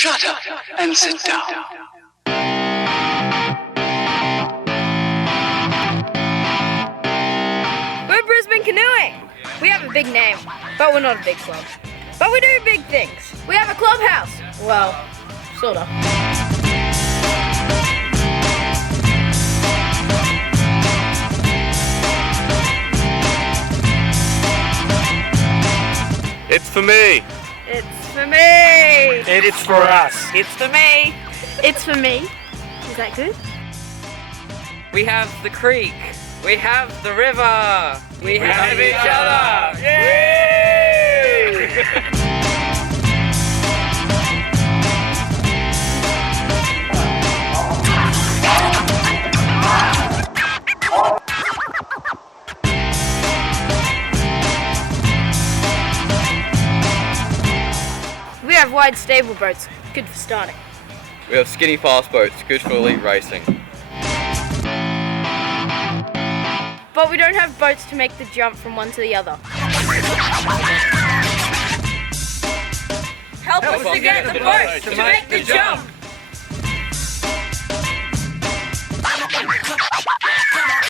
Shut up and sit down. We're Brisbane Canoeing. We have a big name, but we're not a big club. But we do big things. We have a clubhouse. Well, sorta. It's for me. It's for me. It's for us. It's for me. It's for me. Is that good? We have the creek. We have the river. We have each other. Yay! We have wide stable boats, good for starting. We have skinny fast boats, good for elite racing. But we don't have boats to make the jump from one to the other. Help us to get the boats to make the jump.